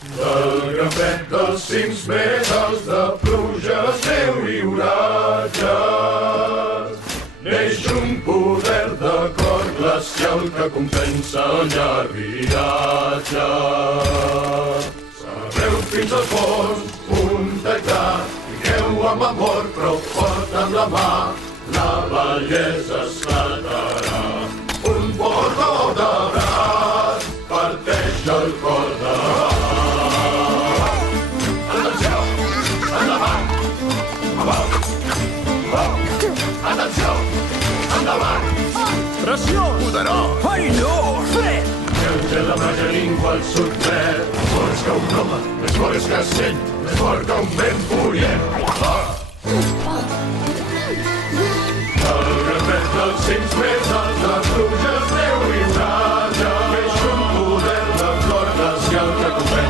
Del gran fred dels cims més alts de pluges, neu i oratges, neix un poder de cor glacial que compensa el llarg viatge. Sabreu fins al fons, un taità, digueu amb amor però fort amb la mà, la bellesa esclatarà. Un bordó de braç parteix el cor de atenció, endavant, avall, atenció, endavant, Pressió! poderós. Ai, no! Fred! Lleuger la malla llengua al sotmet, forts que un home, més forts que 100, més fort que un vent furient. El gran fred dels cims més alts de pluges, neu i oratges, neix un poder de cor glacial que compensa